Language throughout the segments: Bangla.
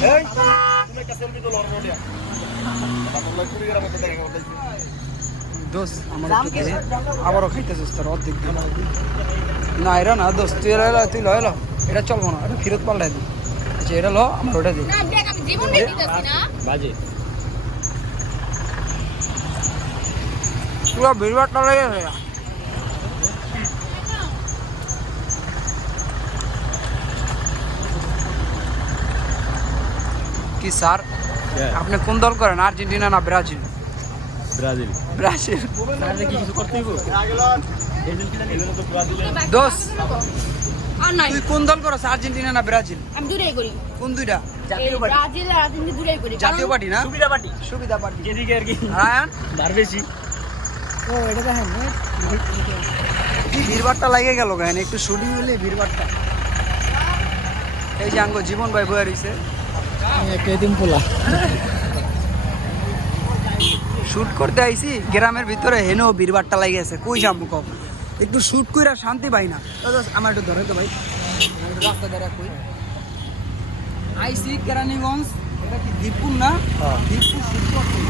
এই। তুমি একটা সেলফি তো দোস্ত আমার আবারও খাইতেছিস তোর অর্ধেক না এটা না দোস্ত তুই এলো তুই লো। এলো এটা চলবো না এটা ফেরত পাল্টাই দি। আচ্ছা এটা লো আমার ওটা দে। না দেখ আমি জীবনটাই বাজে। পুরো ভিড়ভাড়টা লেগে কি স্যার? আপনি কোন দল করেন? আর্জেন্টিনা না ব্রাজিল? ব্রাজিল। ব্রাজিল। ব্রাজিল কি কিছু করতেই গো এজন্য তো ব্রাজিল দোস্ত আর নাই। তুই কোন দল করছ আর্জেন্টিনা না ব্রাজিল? আমি দূরেই করি। কোন দুইটা? এই ব্রাজিল আর আর্জেন্টিনা দূরেই করি। জাতীয় কারণ- পার্টি না? সুবিধা পাটি সুবিধা পার্টি। এদিকে আর কি? রায়ান? ধার বেশি। ও এটা দেখেন কি ভিড়ভাড়টা লাগে গেল গান একটু শুটিং হলে ভিড়ভাড়টা। এই যে আঙ্গ জীবন ভাই বয়ে রয়েছে কেদিন পোলা। শুট করতে আইছি গ্রামের ভিতরে ভিড়ভাড়টা লাগে আছে কই যাব কম একটু শুট কইরা শান্তি পাই না। আমার একটু ধরে তো ভাই। রাস্তা ধরে কই? আইসি কেরানীগঞ্জ এটা কি দীপপুর না? হ্যাঁ। দীপপুর শুট করছি।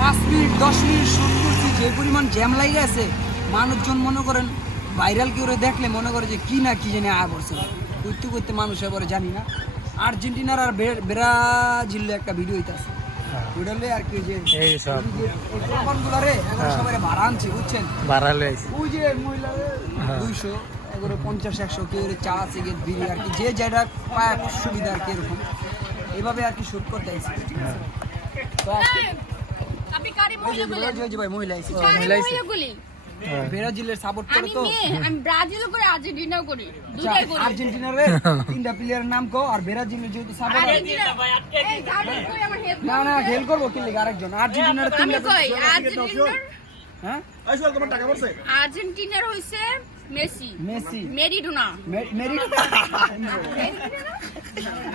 পাঁচ মিনিট দশ মিনিট শুট করছি যে পরিমাণ জ্যাম লাগে আছে মানুষজন মনে করেন ভাইরাল কেউ দেখলে মনে করে যে কি না কি জানি আয় করতে করতে মানুষ এবারে জানি না। আর্জেন্টিনার আর বে- ব্রাজিলের একটা ভিডিও হইতাছে। ওইটা লইয়া আর কি যে এই সব। এখন সবাই ভাড়া আনছে বুঝছেন? বাড়ালে আইছি। ওই যে মহিলারে দুইশো এগুলো পঞ্চাশ একশো কেউ চা সিগারেট বিড়ি আর কি যে যেটা পায় সুবিধা আর কি এরকম। এইভাবে আর কি শুট করতে আইছি। আপনি কারি মহিলা মহিলা আইছি। মহিলা আইছে? মহিলাগুলি ব্রাজিলের সাপোর্ট করে আমি তো। আমি ব্রাজিলও করি আর্জেন্টিনাও করি দুটাই করি। আর্জেন্টিনারে তিনটা প্লেয়ারের নাম কো আর ব্রাজিলের যেহেতু সাপোর্ট আর্জেন্টিনা এই গাড়ি কই আমার হেল্প না না খেল করব কি লিগে আরেকজন আর্জেন্টিনার আমি তিনটা কই আর্জেন্টিনার হ্যাঁ? আইসো তোমার টাকা পড়ছে? আর্জেন্টিনার হইছে মেসি। মেসি। মেরিডোনা। মে-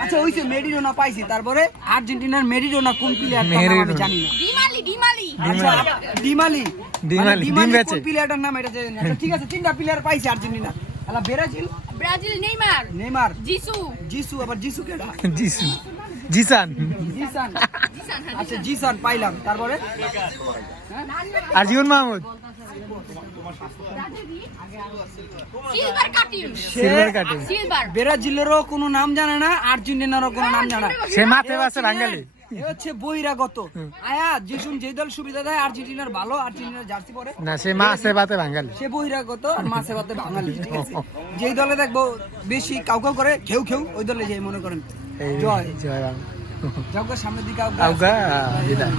আচ্ছা ওইসে মেরিডোনা পাইছি তারপরে আর্জেন্টিনার মেরিডোনা কোন প্লেয়ার আমি জানি না। ডিমালি ডিমালি। আচ্ছা ডিমালি। ডিমালি, ডিম ডিমালি বেচে। কোন প্লেয়ারটার নাম এটা জানি না। আচ্ছা, ঠিক আছে তিনটা প্লেয়ার পাইছে আর্জেন্টিনা। আলা Brazil? Brazil Neymar. Neymar. Jisu. Jisu আবার জিসু কেডা জিসু। জিসান। জিসান। জিসান আচ্ছা জিসান। পাইলাম। তারপরে? আর জীবন মাহমুদ। ব্রাজিলেরও কোনো নাম জানে না আর্জেন্টিনারও কোনো নাম জানে না। সে মাঠে বাসে বাঙালি এ হচ্ছে বহিরাগত। আয়া যেসুন যে দল সুবিধা দেয় আর্জেন্টিনার ভালো আর্জেন্টিনার জার্সি পরে। না সে মাছে বাতে বাঙালি। সে বহিরাগত আর মাছে ভাতে বাঙালি ঠিক আছে? যেই দলে দেখব বেশি কাউ কাউ করে খেউ খেউ ওই দলে যাই মনে করেন। জয়। জয় বাংলা। সামনের দিকে আউগা। আউগা, বিদায়।